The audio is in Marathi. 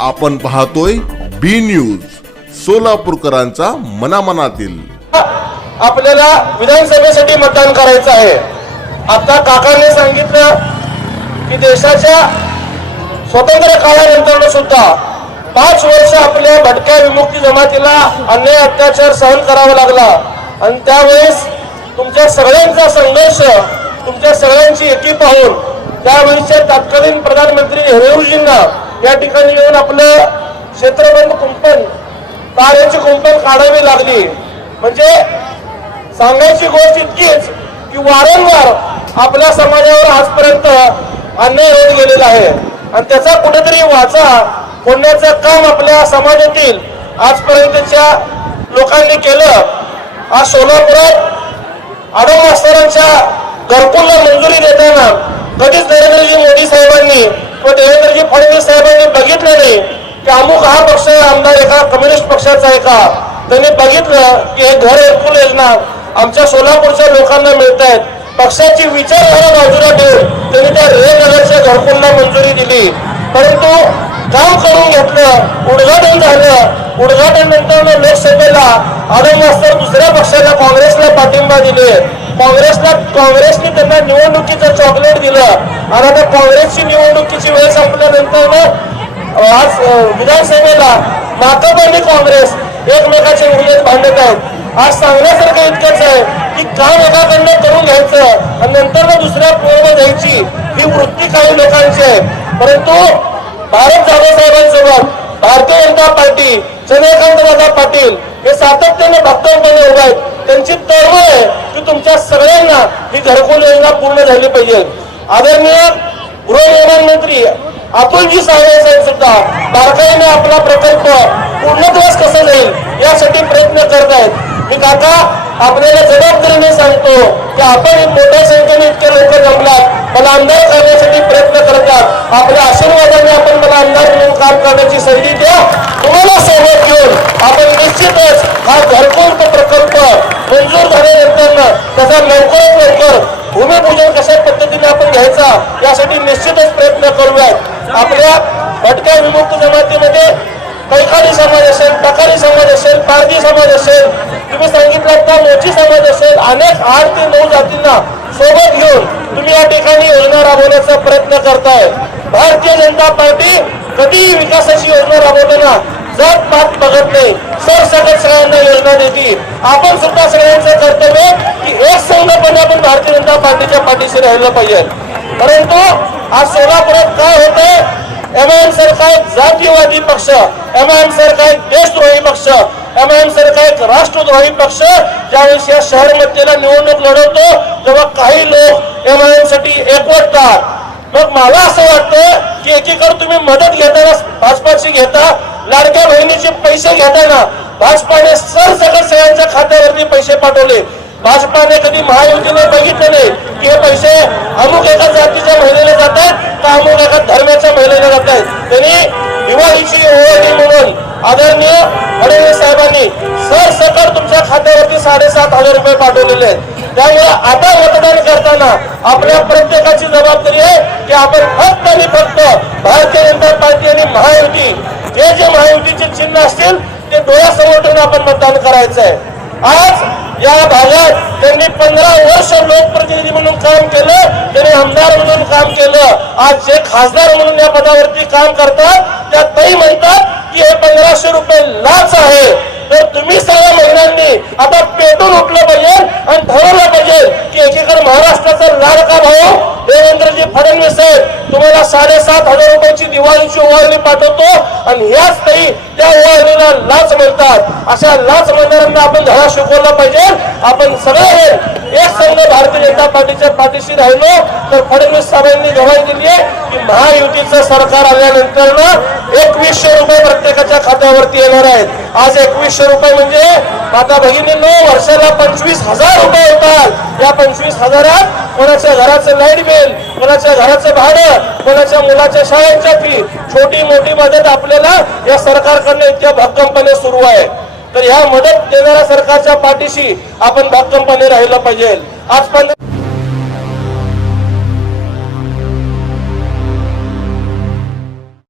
आपण पाहतोय बी न्यूज सोलापूरकरांचा मनामनातील. आपल्याला विधानसभेसाठी मतदान करायचं आहे. आता काकांनी सांगितलं की देशाच्या स्वतंत्र काळानंतर सुद्धा पाच वर्ष आपल्या भटक्या विमुक्ती जमातीला अन्याय अत्याचार सहन करावा लागला. आणि त्यावेळेस तुमच्या सगळ्यांचा संघर्ष तुमच्या सगळ्यांची एकी पाहून त्यावेळेसच्या तत्कालीन प्रधानमंत्री नेहरूजींना या ठिकाणी येऊन आपलं क्षेत्रबंद कुंपण तारेची कुंपण काढावी लागली. म्हणजे सांगायची गोष्ट इतकीच की वारंवार आपल्या समाजावर आजपर्यंत अन्याय होत गेलेला आहे. आणि त्याचा कुठेतरी वाचा फोडण्याचं काम आपल्या समाजातील आजपर्यंतच्या लोकांनी केलं. आज सोलापुरात आडम मास्तरांच्या घरकुलला मंजुरी देताना कधीच नरेंद्रजी मोदी साहेबांनी व देवेंद्रजी म्हणजे फडणवीस साहेबांनी बघितलं नाही की अमुक हा पक्ष आमदार एका कम्युनिस्ट पक्षाचा आहे का? त्यांनी बघितलं की हे घर एकूण योजना आमच्या सोलापूरच्या लोकांना मिळत आहेत पक्षाची विचारधारा बाजूला ठेवून त्यांनी त्या रेनगरच्या घरकुलला मंजुरी दिली. परंतु काम करून घेतलं उद्घाटन झालं. उद्घाटन नंतर लोकसभेला आडम मास्तर दुसऱ्या पक्षाला काँग्रेसला पाठिंबा दिले काँग्रेसला काँग्रेसने त्यांना निवडणुकीचं चॉकलेट दिलं आणि आता काँग्रेसची निवडणुकीची वेळ संपल्यानंतर आज विधानसभेला माकप काँग्रेस एकमेकाच्या विरोधात भांडत आहेत. आज सांगण्यासारखं इतकंच आहे की काम एकाकडनं करून घ्यायचं आणि नंतर मग दुसऱ्या पूर्ण द्यायची ही वृत्ती काही लोकांची आहे. परंतु भारत जाधवसाहेबांसोबत भारतीय जनता पार्टी चंद्रकांत दादा पाटील हे सातत्याने भक्कमपणे उभा आहेत. त्यांची तळमळ आहे. की तुमच्या सगळ्यांना ही घरकुल योजना पूर्ण झाली पाहिजे. आदरणीय गृहनिर्माण मंत्री अतुलजी साहेब साहेब सुद्धा बारकाईने आपला प्रकल्प पूर्णत्वास कसं जाईल यासाठी प्रयत्न करत आहेत. मी काका आपल्याला जबाबदारीने सांगतो की आपण मोठ्या संख्येने इतके लोक जमलात. मला आमदार करण्यासाठी प्रयत्न करतात आपल्या आशीर्वादाने आपण मला आमदार म्हणून काम करण्याची संधी द्या. तुम्हाला सोबत घेऊन आपण निश्चितच हा घरकुल तो प्रकल्प मंजूर झाल्यानंतर त्याचा लवकरात लवकर भूमिपूजन कशा पद्धतीने आपण घ्यायचा यासाठी निश्चितच प्रयत्न करूयात. आपल्या भटक्या विमुक्त जमातीमध्ये कैखाडी समाज असेल टकारी समाज असेल पारधी समाज असेल तुम्ही सांगितलं आता मोची समाज असेल अनेक आठ ते नऊ जातींना सोबत घेऊन तुम्ही या ठिकाणी योजना राबवण्याचा प्रयत्न करताय. भारतीय जनता पार्टी कधीही विकासाची योजना राबवताना जात पात बघत नाही सरसकट सगळ्यांना योजना देतील. आपण सुद्धा सगळ्यांचं कर्तव्य की एक संघपणे आपण भारतीय जनता पार्टीच्या पाठीशी राहिलं पाहिजे. परंतु आज सोलापुरात काय होतंय? एमआयएम सरकार एक जातीयवादी पक्ष एमआयएम सरकार एक देशद्रोही पक्ष एमआयएम सरकार एक राष्ट्रद्रोही पक्ष ज्यावेळेस या शहर मध्येला निवडणूक लढवतो तेव्हा काही लोक एमआयएमसाठी एकवटतात. मग मला असं वाटतं की एकीकडे तुम्ही मदत घेताना भाजपाची घेता लाडक्या बहिणीचे पैसे घेताना भाजपाने सरसकट सगळ्यांच्या खात्यावरती पैसे पाठवले. भाजपाने कधी महायुतीने बघितलं नाही की हे पैसे अमुक एका जातीच्या महिलेला जात आहेत का अमुक एका धर्माच्या महिलेला जात आहेत. त्यांनी दिवाळीची ओळखी म्हणून आदरणीय फडणवीस साहेबांनी सरसकट तुमच्या खात्यावरती साडेसात हजार रुपये पाठवलेले आहेत. त्यामुळे आता मतदान करताना आपल्या प्रत्येकाची जबाबदारी आहे की आपण फक्त आणि फक्त भारतीय जनता पार्टी आणि महायुती हे जे महायुतीचे चिन्ह असतील ते डोळ्यासमोर ठेवून आपण मतदान करायचं आहे. आज या भागात त्यांनी पंधरा वर्ष लोकप्रतिनिधी म्हणून काम केलं त्यांनी आमदार म्हणून काम केलं. आज जे खासदार म्हणून या पदावरती काम करतात त्या ताई म्हणतात की हे पंधराशे रुपये लाच आहे. तर तुम्ही सगळ्या महिलांनी आता पेटून उठलं पाहिजे आणि ठरवलं पाहिजे की एकीकडे महाराष्ट्राचा लाडका भाऊ देवेंद्रजी फडणवीस साहेब तुम्हाला साडेसात हजार रुपयाची दिवाळीची ओवाळणी पाठवतो आणि याच ताई त्या ओवाळणीला लाच म्हणतात. अशा लाच म्हणणाऱ्यांना आपण धडा शिकवला पाहिजे. आपण सगळे एक संघ भारतीय जनता पार्टीच्या पाठीशी राहिलो. तर फडणवीस साहेबांनी गवाही दिली आहे की महायुतीचं सरकार आल्यानंतर ना एकवीसशे रुपये प्रत्येकाच्या खात्यावरती येणार आहेत. आज एकवीसशे रुपये म्हणजे माता भगिनींनो वर्षाला पंचवीस हजार रुपये होतात. या पंचवीस हजारात कोणाच्या घराचं लाइट बिल कोणाच्या घराचं भाडं कोणाच्या मुलाच्या शाळेच्या फी छोटी मोठी मदत आपल्याला या सरकारकडनं इतक्या भक्कमपणे सुरू आहे. तर ह्या मदत देणाऱ्या सरकारच्या पाठीशी आपण भक्कमपणे राहिलं पाहिजे. आज पंधरा